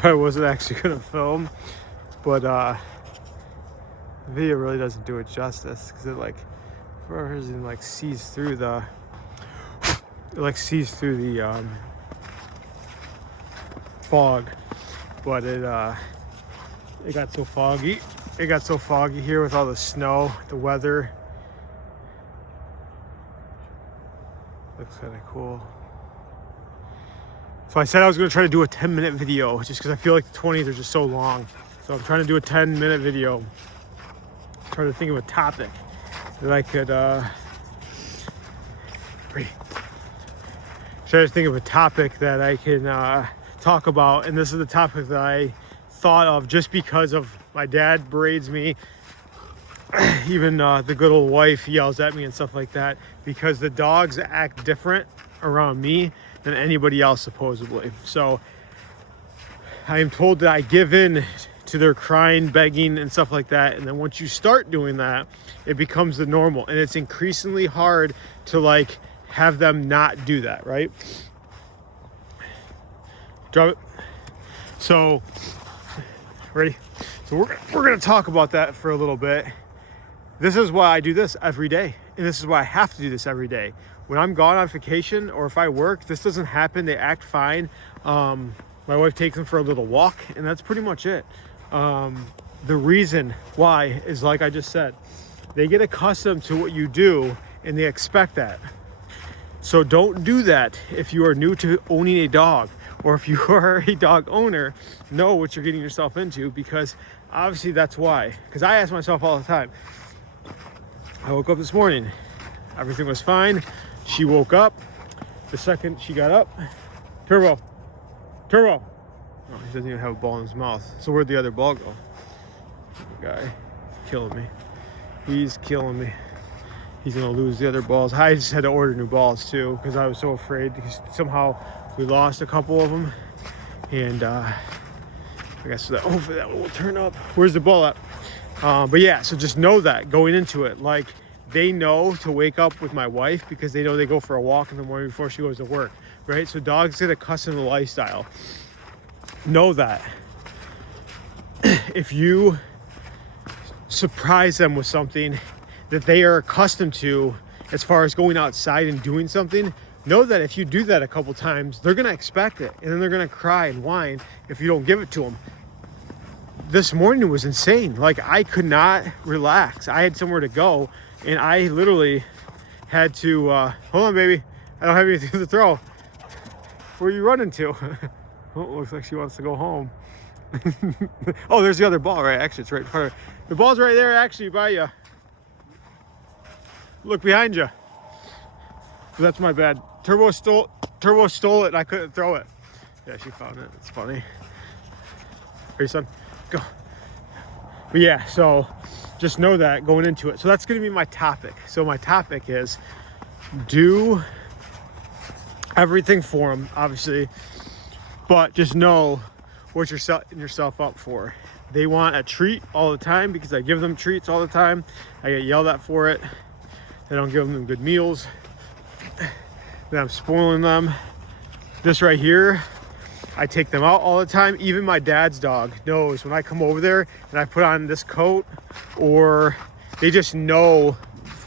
so I wasn't actually gonna film, but the video really doesn't do it justice because it like for some reason like sees through the fog, but it got so foggy. It got so foggy here with all the snow, the weather. Looks kind of cool. So I said I was going to try to do a 10-minute video just because I feel like the 20s are just so long. So I'm trying to do a 10-minute video. Trying to think of a topic that I could try to think of a topic that I can talk about. And this is the topic that I thought of just because of my dad braids me. Even the good old wife yells at me and stuff like that because the dogs act different around me than anybody else supposedly. So I am told that I give in to their crying, begging and stuff like that, and then once you start doing that, it becomes the normal, and it's increasingly hard to like have them not do that, right? Drop it. So ready? So we're gonna talk about that for a little bit. This is why I do this every day, and this is why I have to do this every day. When I'm gone on vacation or if I work, this doesn't happen. They act fine. My wife takes them for a little walk, and that's pretty much it. The reason why is, like I just said, they get accustomed to what you do and they expect that. So don't do that if you are new to owning a dog, or if you are a dog owner, know what you're getting yourself into, because obviously that's why. Because I ask myself all the time, I woke up this morning, everything was fine. She woke up. The second she got up, Turbo. Oh, he doesn't even have a ball in his mouth. So where'd the other ball go? The guy, he's killing me. He's killing me. He's gonna lose the other balls. I just had to order new balls too because I was so afraid because somehow we lost a couple of them. And I guess that hopefully that will turn up. Where's the ball at? But yeah, so just know that going into it, like they know to wake up with my wife because they know they go for a walk in the morning before she goes to work, right? So dogs get accustomed to the lifestyle. Know that. If you surprise them with something that they are accustomed to as far as going outside and doing something, know that if you do that a couple times, they're gonna expect it, and then they're gonna cry and whine if you don't give it to them. This morning was insane. Like I could not relax. I had somewhere to go, and I literally had to hold on, baby, I don't have anything to throw. Where are you running to? Oh, it looks like she wants to go home. Oh, there's the other ball, right? Actually, it's right in front of her. The ball's right there, actually, by you. Look behind you. That's my bad. Turbo stole it, and I couldn't throw it. Yeah, she found it. It's funny. Here, son, go. But yeah, so just know that going into it. So that's going to be my topic. So my topic is do everything for them, obviously, but just know what you're setting yourself up for. They want a treat all the time because I give them treats all the time. I get yelled at for it. I don't give them good meals. Then I'm spoiling them. This right here, I take them out all the time. Even my dad's dog knows when I come over there and I put on this coat, or they just know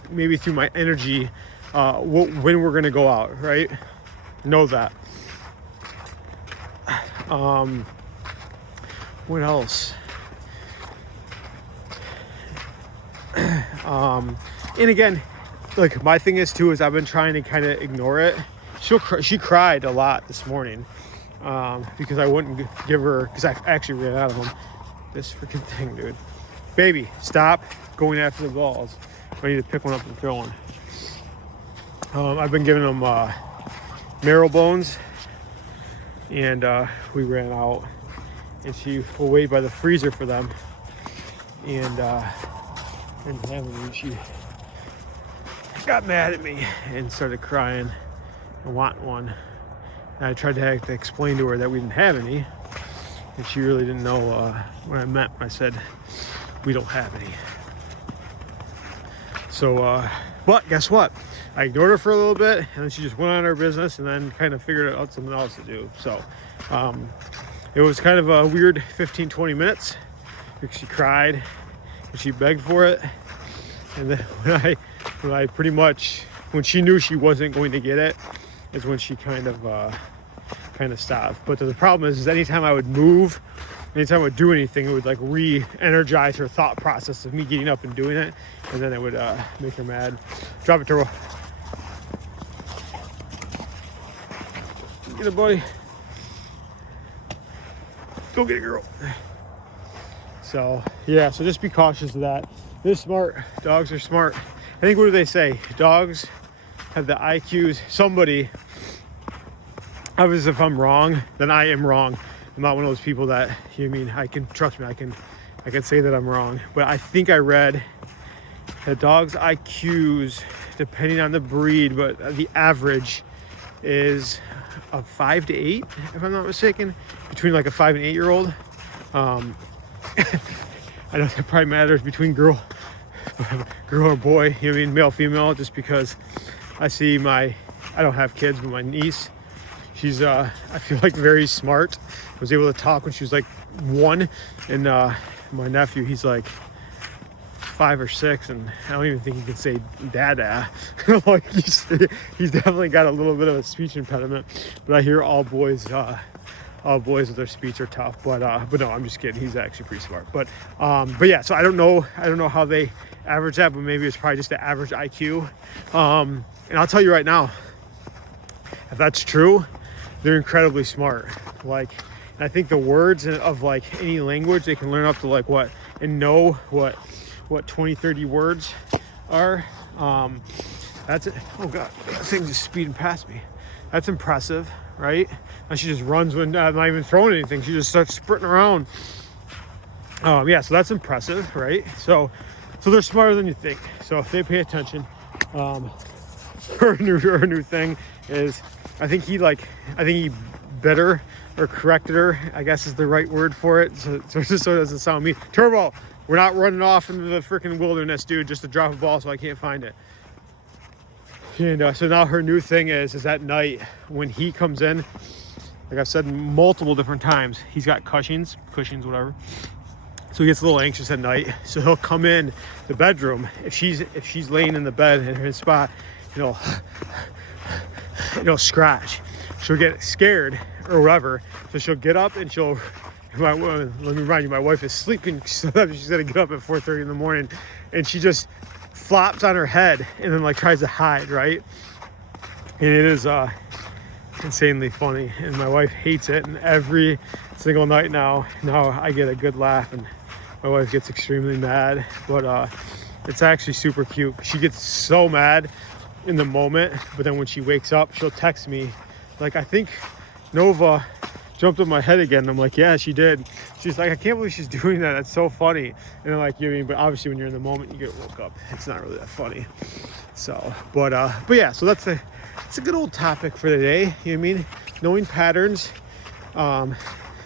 maybe through my energy when we're gonna go out, right? Know that. What else? And again, like my thing is too is I've been trying to kind of ignore it. She cried a lot this morning because I wouldn't give her, because I actually ran out of them. This freaking thing, dude. Baby, stop going after the balls. I need to pick one up and throw one. I've been giving them marrow bones, and we ran out, and she will wait by the freezer for them, and she got mad at me and started crying and wanting one. And I tried to explain to her that we didn't have any, and she really didn't know what I meant when I said we don't have any. So but guess what, I ignored her for a little bit, and then she just went on her business and then kind of figured out something else to do. So it was kind of a weird 15-20 minutes because she cried and she begged for it. And then when I pretty much, when she knew she wasn't going to get it, is when she kind of stopped. But the problem is anytime I would move, anytime I would do anything, it would like re-energize her thought process of me getting up and doing it, and then it would make her mad. Drop it, Turbo. Get it, buddy. Go get it, girl. So yeah, so just be cautious of that. They're smart. Dogs are smart. I think, what do they say? Dogs have the IQs. Somebody, obviously, if I'm wrong, then I am wrong. I'm not one of those people that, you mean, I can trust me. I can say that I'm wrong. But I think I read that dogs' IQs, depending on the breed, but the average is of 5 to 8, if I'm not mistaken, between like a 5 and 8 year old. I know that probably matters between girl or boy, you know what I mean, male, female, just because I see I don't have kids, but my niece, she's, I feel like very smart. Was able to talk when she was like 1, and my nephew, he's like 5 or 6, and I don't even think he can say dada. Like he's definitely got a little bit of a speech impediment, but I hear all boys with their speech are tough, but no, I'm just kidding. He's actually pretty smart. But yeah, so I don't know how they average that, but maybe it's probably just the average IQ. And I'll tell you right now, if that's true, they're incredibly smart. Like, and I think the words of like any language, they can learn up to like what, and know what 20, 30 words are. That's it. Oh God, that thing's just speeding past me. That's impressive, right? And she just runs when I'm not even throwing anything. She just starts sprinting around. Yeah, so that's impressive, right? So they're smarter than you think. So if they pay attention, her new thing is, I think he bit her or corrected her, I guess is the right word for it. So just so it doesn't sound mean. Turbo, we're not running off into the freaking wilderness, dude, just to drop a ball so I can't find it. And so now her new thing is at night when he comes in, like I've said multiple different times, he's got cushions, whatever. So he gets a little anxious at night. So he'll come in the bedroom. If she's laying in the bed in her spot, it'll scratch. She'll get scared or whatever. So she'll get up and let me remind you, my wife is sleeping. So she's gonna get up at 4:30 in the morning, and she just flops on her head and then like tries to hide, right? And it is insanely funny, and my wife hates it. And every single night now I get a good laugh, and my wife gets extremely mad, but it's actually super cute. She gets so mad in the moment, but then when she wakes up, she'll text me like, I think Nova jumped on my head again. I'm like, yeah, she did. She's like, I can't believe she's doing that. That's so funny. And I'm like, you know what I mean? But obviously when you're in the moment, you get woke up. It's not really that funny. So, but yeah, so it's a good old topic for the day. You know what I mean? Knowing patterns,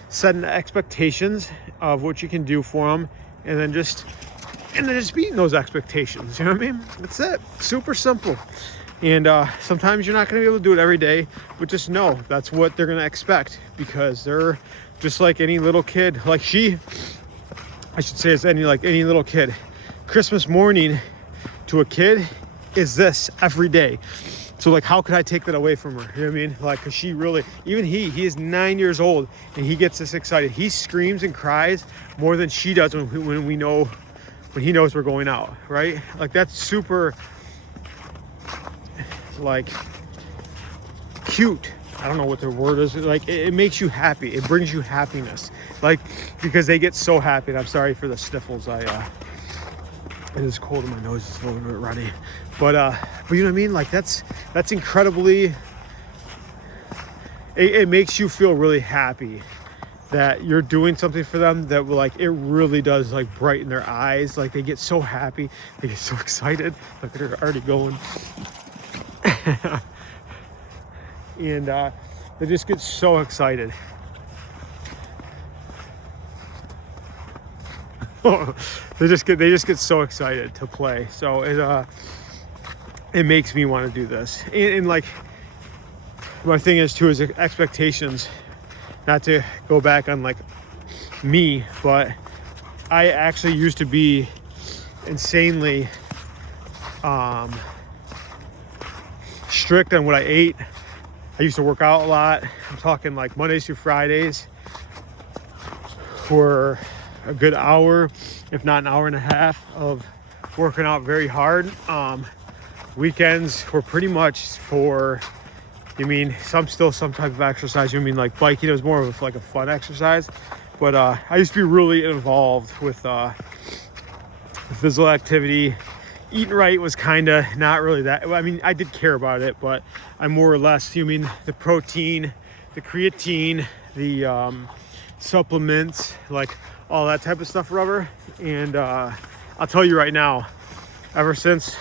setting expectations of what you can do for them, and then just beating those expectations. You know what I mean? That's it. Super simple. And sometimes you're not going to be able to do it every day, but just know that's what they're going to expect, because they're just like any little kid. Like I should say, it's any little kid. Christmas morning to a kid is this every day. So like, how could I take that away from her? You know what I mean? Like, cause she really, even he is 9 years old and he gets this excited. He screams and cries more than she does when he knows we're going out, right? Like, that's super like cute. I don't know what the word is. Like, it makes you happy. It brings you happiness. Like, because they get so happy. And I'm sorry for the sniffles. It is cold in my nose. It's a little bit runny. But you know what I mean? Like, that's incredibly, it makes you feel really happy that you're doing something for them that will, like, it really does like brighten their eyes. Like, they get so happy. They get so excited. Look at her already going. And they just get so excited. they just get so excited to play. So it makes me want to do this. And like, my thing is too is expectations. not to go back on like me, but I actually used to be insanely strict on what I ate. I used to work out a lot. I'm talking like Mondays through Fridays for a good hour, if not an hour and a half of working out very hard. Weekends were pretty much for, some type of exercise. You mean like biking? It was more of like a fun exercise. But I used to be really involved with physical activity. Eating right was kind of not really that. I mean, I did care about it, but I more or less, the protein, the creatine, the supplements, like all that type of stuff, rubber. And I'll tell you right now, ever since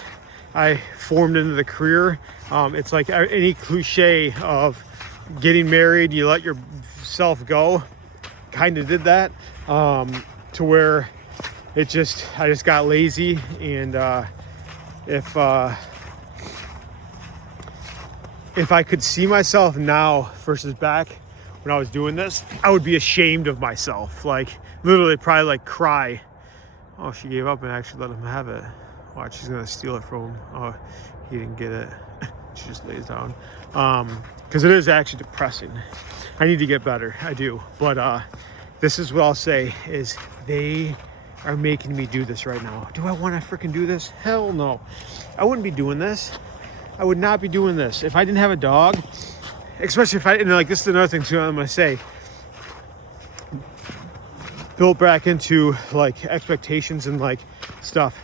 I formed into the career, it's like any cliche of getting married, you let yourself go. Kind of did that to where I just got lazy. And if I could see myself now versus back when I was doing this, I would be ashamed of myself. Like literally probably like cry. Oh, she gave up and actually let him have it. Watch, she's gonna steal it from him. Oh, he didn't get it. She just lays down. Because it is actually depressing. I need to get better, I do. But this is what I'll say is they are making me do this right now. Do I want to freaking do this? Hell no. I wouldn't be doing this. I would not be doing this if I didn't have a dog. Especially if and like this is another thing too I'm gonna say. Built back into like expectations and like stuff.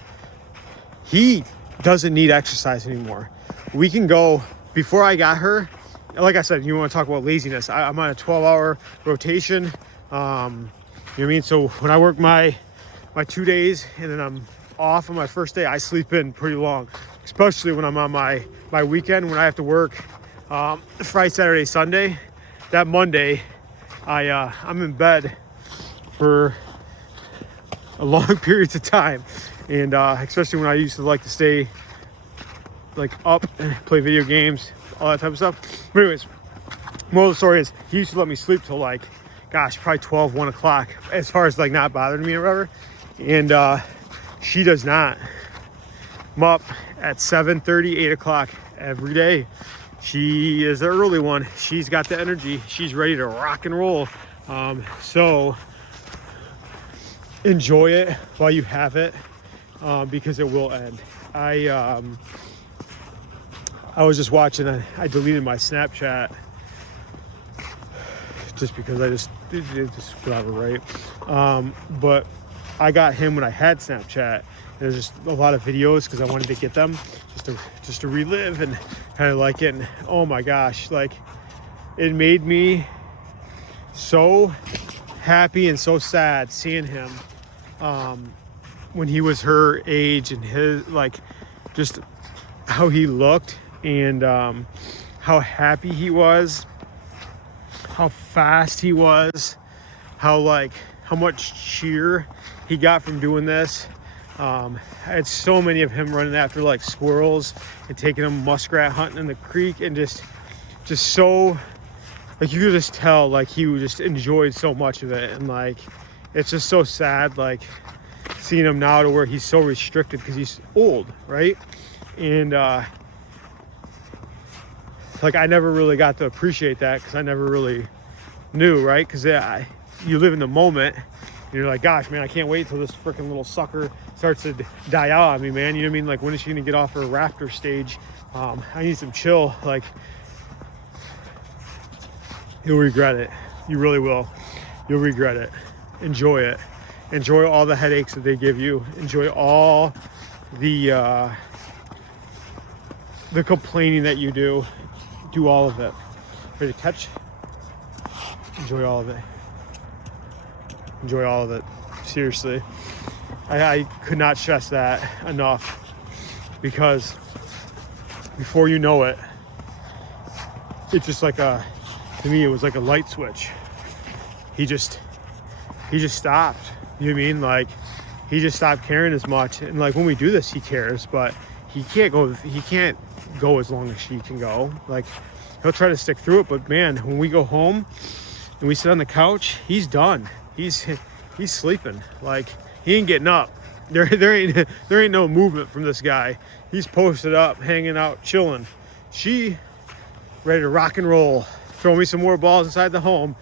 He doesn't need exercise anymore. We can go, before I got her, like I said, you want to talk about laziness. I'm on a 12-hour rotation. You know what I mean? So when I work my 2 days and then I'm off on my first day, I sleep in pretty long, especially when I'm on my weekend, when I have to work Friday, Saturday, Sunday. That Monday, I'm in bed for a long periods of time. And especially when I used to like to stay like up and play video games, all that type of stuff. But anyways, moral of the story is he used to let me sleep till like, gosh, probably 12, 1 o'clock, as far as like not bothering me or whatever. And she does not. I'm up at 7:30, 8 o'clock every day. She is the early one. She's got the energy. She's ready to rock and roll. So enjoy it while you have it, because it will end. I was just watching, I deleted my Snapchat just because I just whatever, right? But I got him when I had Snapchat. There's just a lot of videos because I wanted to get them just to relive and kind of like it. And oh my gosh, like it made me so happy and so sad seeing him when he was her age, and his like just how he looked and how happy he was, how fast he was, how much cheer he got from doing this. I had so many of him running after like squirrels and taking them muskrat hunting in the creek, and just so like you could just tell like he just enjoyed so much of it. And like it's just so sad like seeing him now to where he's so restricted because he's old, right? And like I never really got to appreciate that because I never really knew, right? Because you live in the moment and you're like, gosh, man, I can't wait till this freaking little sucker starts to die out on me, man. You know what I mean? Like, when is she gonna get off her raptor stage? I need some chill. Like, you'll regret it. You really will. You'll regret it. Enjoy it. Enjoy all the headaches that they give you. Enjoy all the complaining that you do. Do all of it. Ready to catch? Enjoy all of it. Enjoy all of it. Seriously. I could not stress that enough, because before you know it, it's just like to me, it was like a light switch. He just stopped. You know what I mean? Like, he just stopped caring as much. And like when we do this, he cares, but he can't go as long as she can go. Like, he'll try to stick through it, but man, when we go home, and we sit on the couch, he's done. He's sleeping. Like, he ain't getting up. There ain't no movement from this guy. He's posted up, hanging out, chilling. She ready to rock and roll. Throw me some more balls inside the home.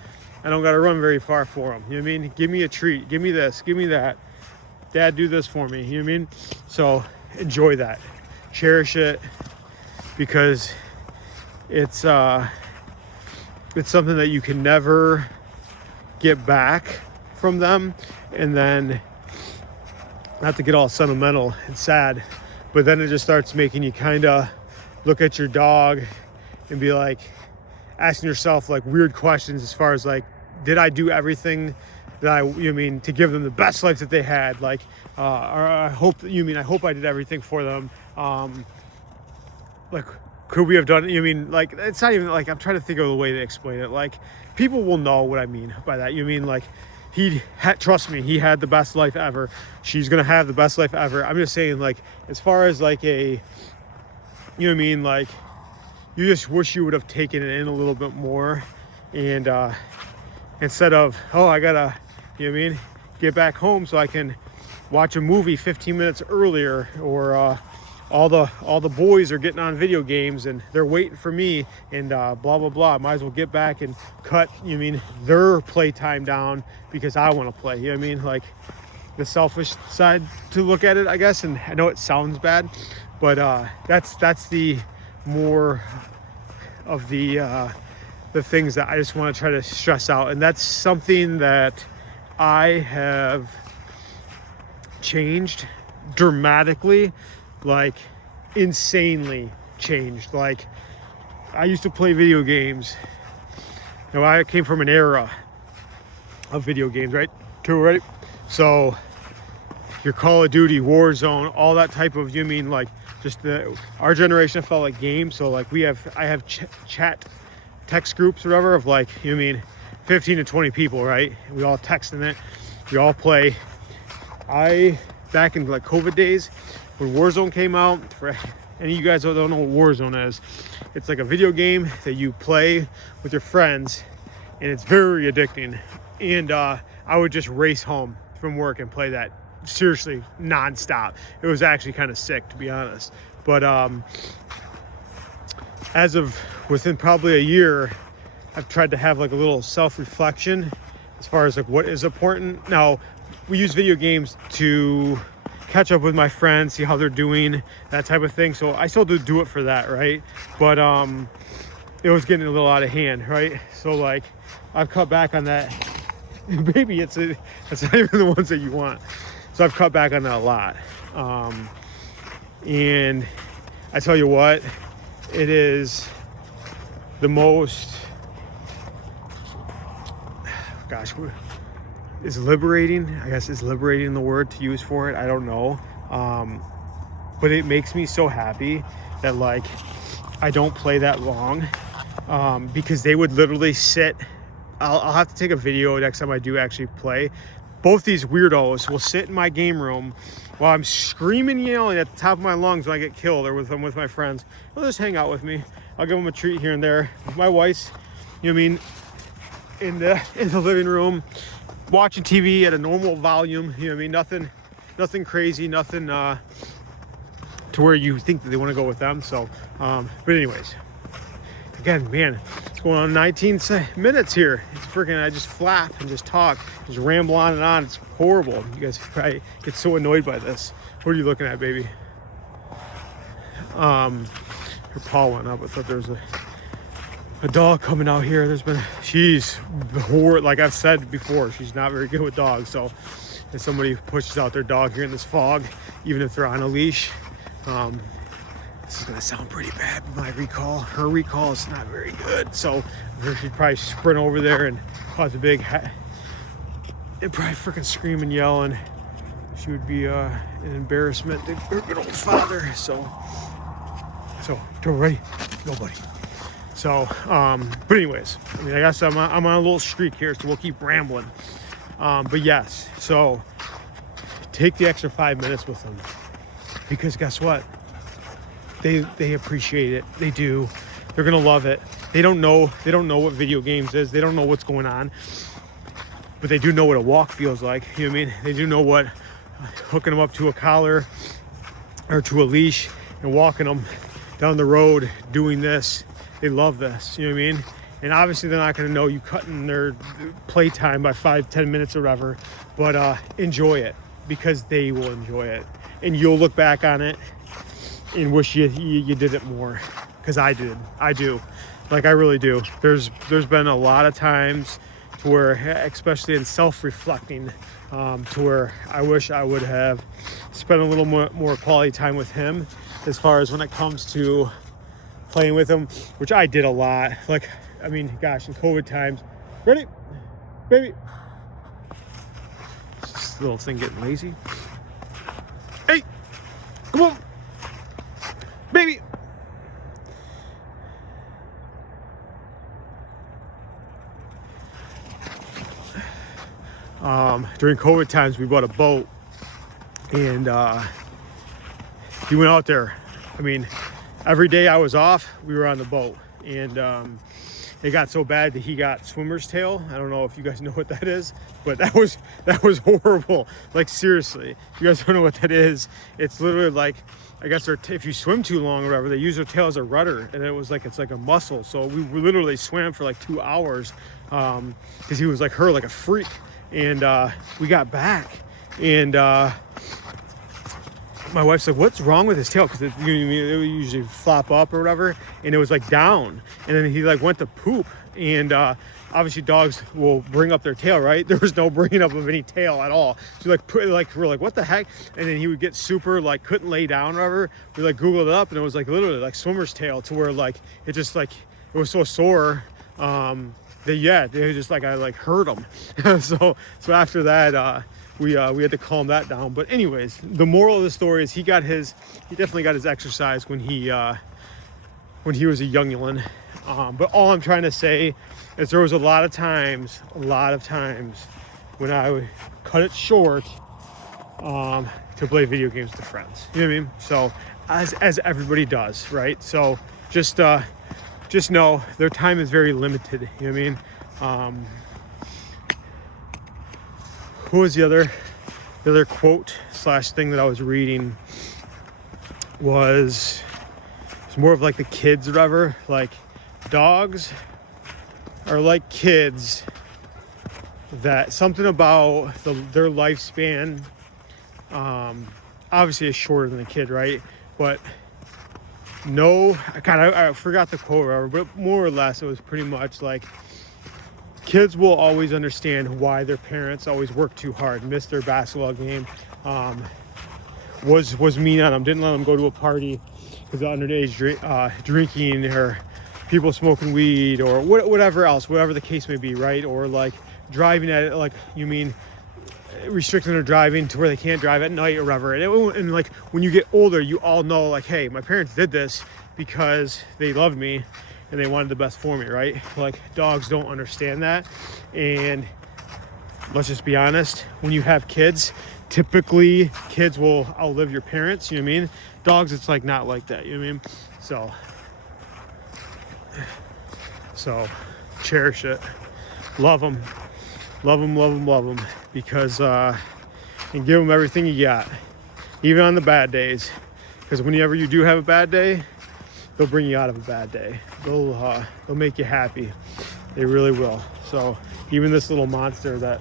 I don't got to run very far for him. You know what I mean? Give me a treat. Give me this. Give me that. Dad, do this for me. You know what I mean? So enjoy that. Cherish it, because it's something that you can never get back from them. And then, not to get all sentimental and sad, but then it just starts making you kind of look at your dog and be like, asking yourself like weird questions as far as like, did I do everything that to give them the best life that they had? Like, or I hope I did everything for them. Like, could we have done it? Like, it's not even like, I'm trying to think of a way to explain it. Like, people will know what I mean by that. Like, trust me, he had the best life ever. She's gonna have the best life ever. I'm just saying, like, as far as like like, you just wish you would have taken it in a little bit more, and instead of, oh, I gotta, get back home so I can watch a movie 15 minutes earlier, or all the boys are getting on video games and they're waiting for me, and blah blah blah. Might as well get back and cut their playtime down because I want to play. Like, the selfish side to look at it, I guess. And I know it sounds bad, but that's the more of the things that I just want to try to stress out. And that's something that I have changed dramatically, like insanely changed. Like, I used to play video games. I came from an era of video games, right? Right? So your Call of Duty, Warzone, all that type of, like, just our generation felt like games. So like, I have chat text groups or whatever of like, 15 to 20 people, right? We all text in it. We all play. Back in like COVID days, when Warzone came out, for any of you guys who don't know what Warzone is, it's like a video game that you play with your friends, and it's very addicting. And I would just race home from work and play that, seriously, nonstop. It was actually kind of sick, to be honest. But as of within probably a year, I've tried to have like a little self-reflection as far as like what is important. Now, we use video games to catch up with my friends, see how they're doing, that type of thing. So I still do it for that, right? But it was getting a little out of hand, right? So like, I've cut back on that. Baby, it's not even the ones that you want. So I've cut back on that a lot. And I tell you what, it is the most, gosh, is liberating. I guess is liberating the word to use for it. I don't know. But it makes me so happy that like I don't play that long, because they would literally sit. I'll have to take a video next time I do actually play. Both these weirdos will sit in my game room while I'm screaming, yelling at the top of my lungs when I get killed, or with my friends. They'll just hang out with me. I'll give them a treat here and there. My wife's, in the living room, watching TV at a normal volume. Nothing crazy, nothing to where you think that they want to go with them. So, but anyways, again, man, it's going on 19 minutes here. It's freaking, I just flap and just talk, just ramble on and on. It's horrible. You guys probably get so annoyed by this. What are you looking at, baby? Her paw went up. I thought there was a dog coming out here. She's horrible. Like I've said before, she's not very good with dogs. So if somebody pushes out their dog here in this fog, even if they're on a leash, this is gonna sound pretty bad, but her recall is not very good. So she'd probably sprint over there and cause a big it'd probably freaking scream and yell, and she would be an embarrassment to her good old father. So go ready, go buddy. So but anyways, I guess I'm on a little streak here, so we'll keep rambling. But yes, so take the extra 5 minutes with them, because guess what? They appreciate it. They do. They're gonna love it. They don't know what video games is. They don't know what's going on, but they do know what a walk feels like. You know what I mean? They do know what hooking them up to a collar or to a leash and walking them down the road doing this. They love this, you know what I mean? And obviously they're not going to know you cutting their playtime by 5-10 minutes or whatever, but enjoy it, because they will enjoy it, and you'll look back on it and wish you did it more, because I do, like I really do. There's been a lot of times to where, especially in self-reflecting, to where I wish I would have spent a little more quality time with him, as far as when it comes to playing with him, which I did a lot. Like, I mean, gosh, in COVID times. Ready, baby? This little thing getting lazy. Hey, come on, baby. During COVID times, we bought a boat, and he went out there. I mean, every day I was off, we were on the boat, and it got so bad that he got swimmer's tail. I don't know if you guys know what that is, but that was horrible. Like, seriously, if you guys don't know what that is, it's literally like, I guess if you swim too long or whatever, they use their tail as a rudder, and it's like a muscle. So we literally swam for like 2 hours, because he was like like a freak. And we got back, and my wife's like, what's wrong with his tail? Because it would usually flop up or whatever, and it was like down. And then he like went to poop, and obviously dogs will bring up their tail, right? There was no bringing up of any tail at all. So we're like, what the heck? And then he would get super, like, couldn't lay down or whatever. We like Googled it up, and it was like literally like swimmer's tail, to where like it just like, it was so sore. They just like, I like hurt him. so after that, we had to calm that down. But anyways, the moral of the story is he definitely got his exercise when he was a youngulin. But all I'm trying to say is there was a lot of times when I would cut it short to play video games with friends. You know what I mean? So as everybody does, right? So just know their time is very limited. You know what I mean? Who was the other quote / thing that I was reading was more of like the kids or whatever. Like, dogs are like kids, that something about their lifespan obviously is shorter than a kid, right? But no, I forgot the quote or whatever, but more or less it was pretty much like, kids will always understand why their parents always worked too hard, missed their basketball game, was mean on them, didn't let them go to a party because of underage drinking, or people smoking weed, or whatever else, whatever the case may be, right? Or like driving at it, like, you mean restricting their driving to where they can't drive at night or whatever. And like, when you get older, you all know, like, hey, my parents did this because they loved me and they wanted the best for me, right? Like, dogs don't understand that. And let's just be honest, when you have kids, typically kids will outlive your parents, you know what I mean? Dogs, it's like not like that, you know what I mean? So cherish it, love them, because and give them everything you got, even on the bad days, because whenever you do have a bad day, they'll bring you out of a bad day. They'll make you happy. They really will. So even this little monster that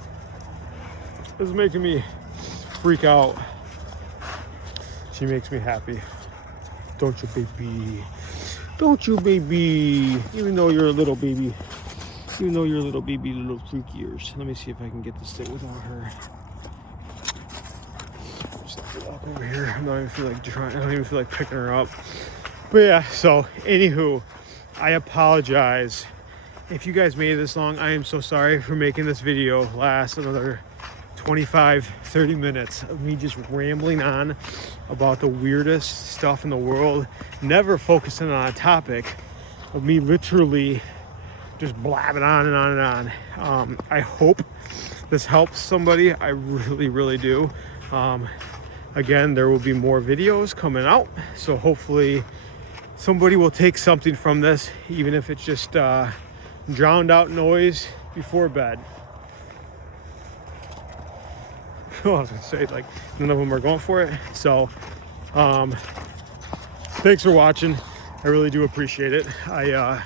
is making me freak out, she makes me happy. Don't you, baby? Don't you, baby? Even though you're a little baby, little freak ears. Let me see if I can get this thing without her. Just walk over here. I don't even feel like picking her up. But yeah, so anywho, I apologize if you guys made it this long. I am so sorry for making this video last another 25-30 minutes of me just rambling on about the weirdest stuff in the world, never focusing on a topic, of me literally just blabbing on and on and on. I hope this helps somebody. I really do. Again, there will be more videos coming out, so hopefully somebody will take something from this, even if it's just drowned out noise before bed. I was gonna say, like, none of them are going for it. So thanks for watching. I really do appreciate it. I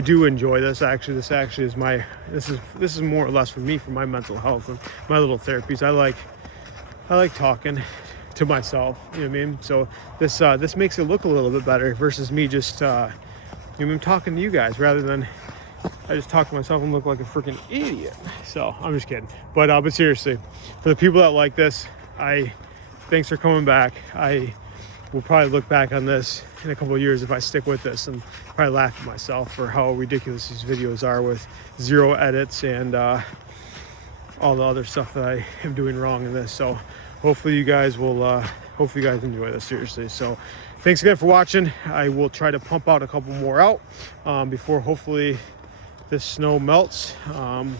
do enjoy this. Actually, this is my, this is more or less for me, for my mental health and my little therapies. I like talking to myself, you know what I mean? So this makes it look a little bit better versus me just I'm talking to you guys, rather than I just talk to myself and look like a freaking idiot. So I'm just kidding. But seriously, for the people that like this, thanks for coming back. I will probably look back on this in a couple of years if I stick with this, and probably laugh at myself for how ridiculous these videos are with 0 edits and all the other stuff that I am doing wrong in this. So hopefully you guys will hopefully you guys enjoy this, seriously. So thanks again for watching. I will try to pump out a couple more out before hopefully this snow melts, and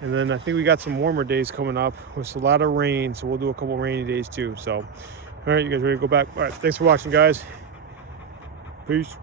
then I think we got some warmer days coming up with a lot of rain, so we'll do a couple rainy days too. So all right, you guys ready to go back? All right, thanks for watching, guys. Peace.